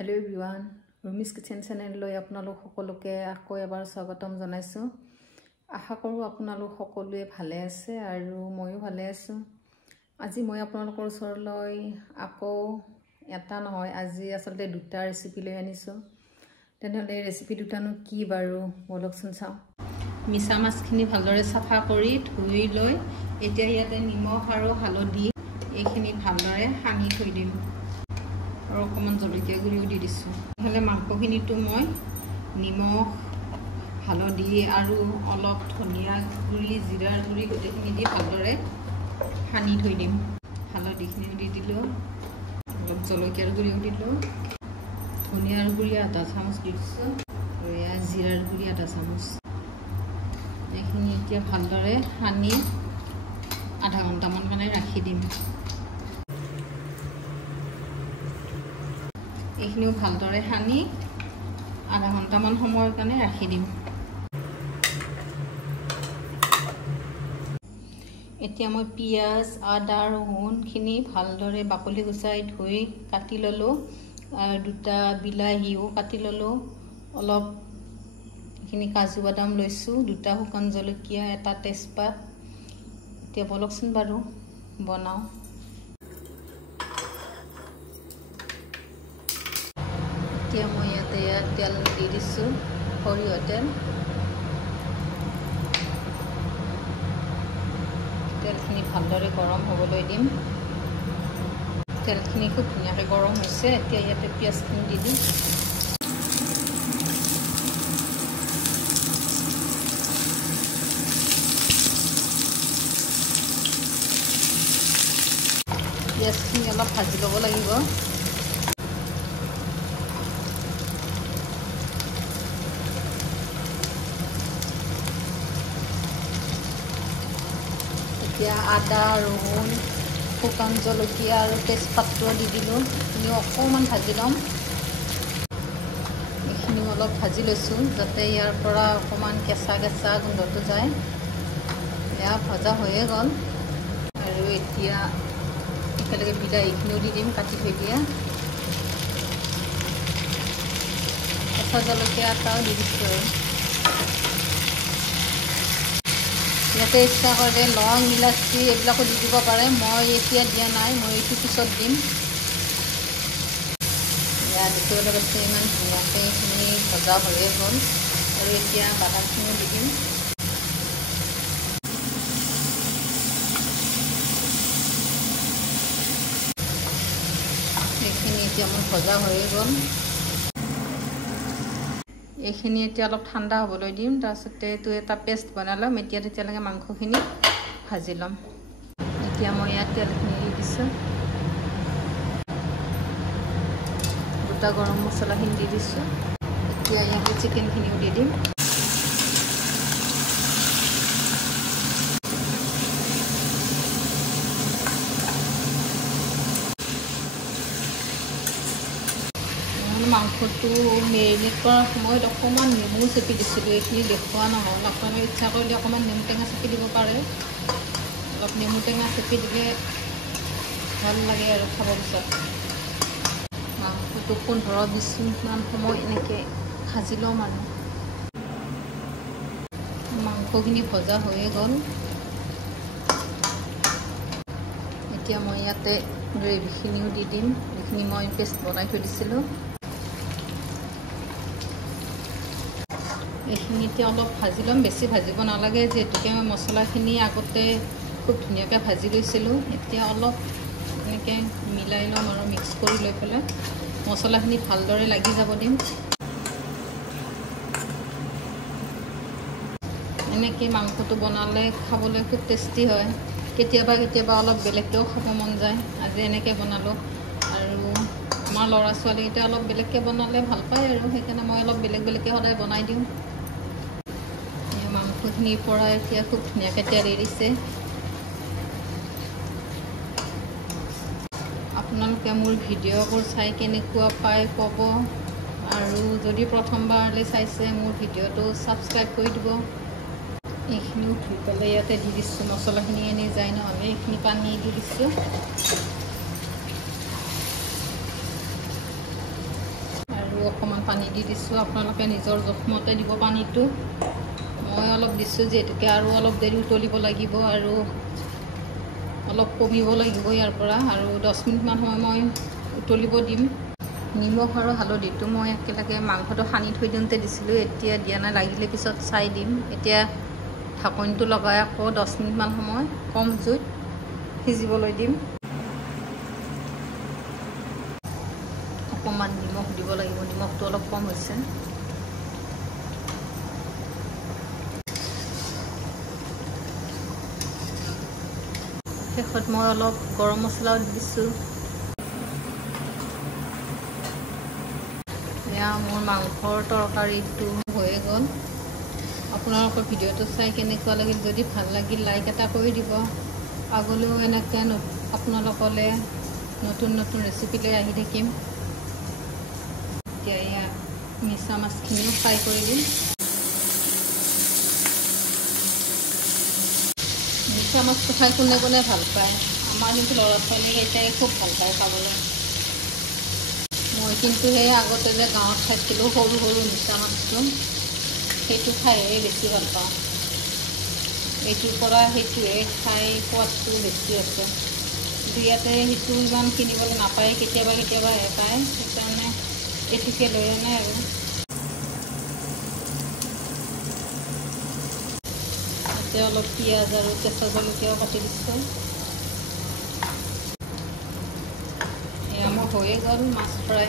Hello everyone, Rumi's Kitchen channel লৈ আপোনালোক সকলোকে আকৌ এবাৰ স্বাগতম জনাইছো। আশা কৰো আপোনালোক সকলোৱে ভালে আছে আৰু ময়ো ভালে আছো। আজি মই আপোনালোকৰ ওচৰলৈ আকৌ এটা নহয় আজি আসলে দুটা ৰেচিপি লৈ আনিছো। তেনেহলে ৰেচিপি দুটানো কি বাৰু বলকচোন চাও। মিছা মাছখিনি ভালদৰে সাফা কৰি ধুই লৈ এতিয়া ইয়াতে নিমখ আৰু হালধি এইখিনি ভালদৰে সানি থৈ দিম। আৰু অকমান জলকীয়া গুড়িও দি দিছো। হলে মাংসখিনিটো মই নিমখ হালধি আৰু অলপ ধনিয়া গুড়ি জিৰাৰ গুড়ি গোটেইখিনি দি ভালদৰে সানি থৈ দিম। হালধিখিনি দি দিলো, অলপ জলকীয়াৰ গুড়িও দিলো, ধনিয়াৰ গুড়ি আধা চামুচ দি দিছো আৰু জিৰাৰ গুড়ি আধা চামুচ। এইখিনি এতিয়া ভালদৰে সানি আধা ঘণ্টামান মানে ৰাখি দিম। এইখিনিও ভালদৰে সানি আধা ঘণ্টামান সময়ৰ কাৰণে ৰাখি দিম। এতিয়া মই পিঁয়াজ আদা ৰহুনখিনি ভালদৰে বাকলি গুচাই ধুই কাটি ললো, দুটা বিলাহীও কাটি ললো, অলপ এইখিনি কাজু বাদাম লৈছো, দুটা শুকান জলকীয়া, এটা তেজপাত। এতিয়া বলকচোন বাৰু বনাও। এতিয়া মই ইয়াতে তেল দি দিছো, সৰিয়হ তেল। তেলখিনি ভালদৰে গৰম হ'বলৈ দিম। তেলখিনি খুব ধুনীয়াকৈ গৰম হৈছে। এতিয়া ইয়াতে পিঁয়াজখিনি দি দিম। পিঁয়াজখিনি অলপ ভাজি ল'ব লাগিব। এতিয়া আদা ৰহুন শুকান জলকীয়া আৰু তেজপাতটো দি দিলোঁ। এইখিনিও অকণমান ভাজি ল'ম। এইখিনিও অলপ ভাজি লৈছোঁ যাতে ইয়াৰ পৰা অকণমান কেঁচা কেঁচা গোন্ধটো যায়। এয়া ভজা হৈয়ে গ'ল আৰু এতিয়া একেলগে বিলাহীখিনিও দি দিম, কাটি থৈ দিয়া। কেঁচা জলকীয়া এটাও দি দিছোঁ। ইয়াতে ইচ্ছা কৰিলে লং ইলাচি এইবিলাকো দি দিব পাৰে। মই এতিয়া দিয়া নাই, মই এইটো পিছত দিম। ইয়াত দেখিবলৈ পাইছে ইমান ধুনীয়াকৈ এইখিনি ভজা হৈয়ে গ'ল আৰু এতিয়া বাদামখিনিও দি দিম। এইখিনি এতিয়া মোৰ ভজা হৈয়ে গ'ল। এইখিনি এতিয়া অলপ ঠাণ্ডা হ'বলৈ দিম। তাৰপিছতে এইটো এটা পেষ্ট বনাই ল'ম। এতিয়া তেতিয়ালৈকে মাংসখিনি ভাজি ল'ম। এতিয়া মই ইয়াত তেলখিনি দি দিছোঁ, গোটা গৰম মছলাখিনি দি দিছোঁ। এতিয়া ইয়াতে চিকেনখিনিও দি দিম। মাংসটো মেৰিনেট কৰাৰ সময়ত অকণমান নেমু চেপি দিছিলোঁ। এইখিনি দেখুওৱা নহ'ল। আপোনালোকে ইচ্ছা কৰিলে অকণমান নেমু টেঙা চেপি দিব পাৰে। অলপ নেমু টেঙা চেপি দিলে ভাল লাগে আৰু খাব পিছত। মাংসটো 15-20 মিনিটমান সময় এনেকৈ ভাজি ল'ম আৰু। মাংসখিনি ভজা হৈয়ে গ'ল। এতিয়া মই ইয়াতে গ্ৰেভিখিনিও দি দিম। এইখিনি মই পেষ্ট বনাই থৈ দিছিলোঁ। এইখিনি এতিয়া অলপ ভাজি ল'ম, বেছি ভাজিব নালাগে যিহেতুকে মই মছলাখিনি আগতে খুব ধুনীয়াকৈ ভাজি লৈছিলোঁ। এতিয়া অলপ এনেকৈ মিলাই ল'ম আৰু মিক্স কৰি লৈ পেলাই মছলাখিনি ভালদৰে লাগি যাব দিম। এনেকৈ মাংসটো বনালে খাবলৈ খুব টেষ্টি হয়। কেতিয়াবা কেতিয়াবা অলপ বেলেগকৈও খাব মন যায়। আজি এনেকৈ বনালোঁ আৰু আমাৰ ল'ৰা ছোৱালীকেইটা অলপ বেলেগকৈ বনালে ভাল পায় আৰু সেইকাৰণে মই অলপ বেলেগকৈ সদায় বনাই দিওঁ। মাংসখিনিৰ পৰা এতিয়া খুব ধুনীয়াকৈ তেল এৰিছে। আপোনালোকে মোৰ ভিডিঅ'বোৰ চাই কেনেকুৱা পায় ক'ব আৰু যদি প্ৰথমবাৰলৈ চাইছে মোৰ ভিডিঅ'টো ছাবস্ক্ৰাইব কৰি দিব। এইখিনিও ধুই পেলাই ইয়াতে দি দিছোঁ। মছলাখিনি এনেই যায় নহ'লে এইখিনি পানী দি দিছোঁ। অকণমান পানী দি দিছোঁ। আপোনালোকে নিজৰ জোখমতে দিব পানীটো। মই অলপ দিছোঁ যিহেতুকে আৰু অলপ দেৰি উতলিব লাগিব আৰু অলপ কমিব লাগিব ইয়াৰ পৰা, আৰু 10 মিনিটমান সময় মই উতলিব দিম। নিমখ আৰু হালধিটো মই একেলগে মাংসটো সানি থৈ দিওঁতে দিছিলোঁ, এতিয়া দিয়া নাই, লাগিলে পিছত চাই দিম। এতিয়া ঢাকনিটো লগাই আকৌ 10 মিনিটমান সময় কম জুইত সিজিবলৈ দিম। অকণমান নিমখ দিব লাগিব, নিমখটো অলপ কম হৈছে। শেষত মই অলপ গৰম মছলাও দিছোঁ। এয়া মোৰ মাংসৰ তৰকাৰীটো হৈয়ে গ'ল। আপোনালোকৰ ভিডিঅ'টো চাই কেনেকুৱা লাগিল, যদি ভাল লাগিল লাইক এটা কৰি দিব। আগলৈও এনেকৈ আপোনালোকলে নতুন নতুন ৰেচিপি লৈ আহি থাকিম। এতিয়া এয়া মিছা মাছখিনিও ফ্ৰাই কৰি দিম। মিছা মাছটো খাই কোনে কোনে ভাল পায়, আমাৰ কিন্তু ল'ৰা ছোৱালীকেইটাই খুব ভাল পায় খাবলৈ। মই কিন্তু সেই আগতে যে গাঁৱত খাইছিলোঁ সৰু সৰু মিছা মাছটো, সেইটো খাইহে বেছি ভাল পাওঁ। এইটোৰ পৰা সেইটোহে খাই সোৱাদটো বেছি আছে। কিন্তু ইয়াতে সেইটো ইমান কিনিবলৈ নাপায়, কেতিয়াবা কেতিয়াবাহে পায়, সেইকাৰণে এইটোকে লৈ আনে আৰু। এতিয়া অলপ পিঁয়াজ আৰু কেঁচা জলকীয়াও কাটি দিছোঁ। এয়া মোৰ হৈয়ে গ'ল মাছ ফ্ৰাই।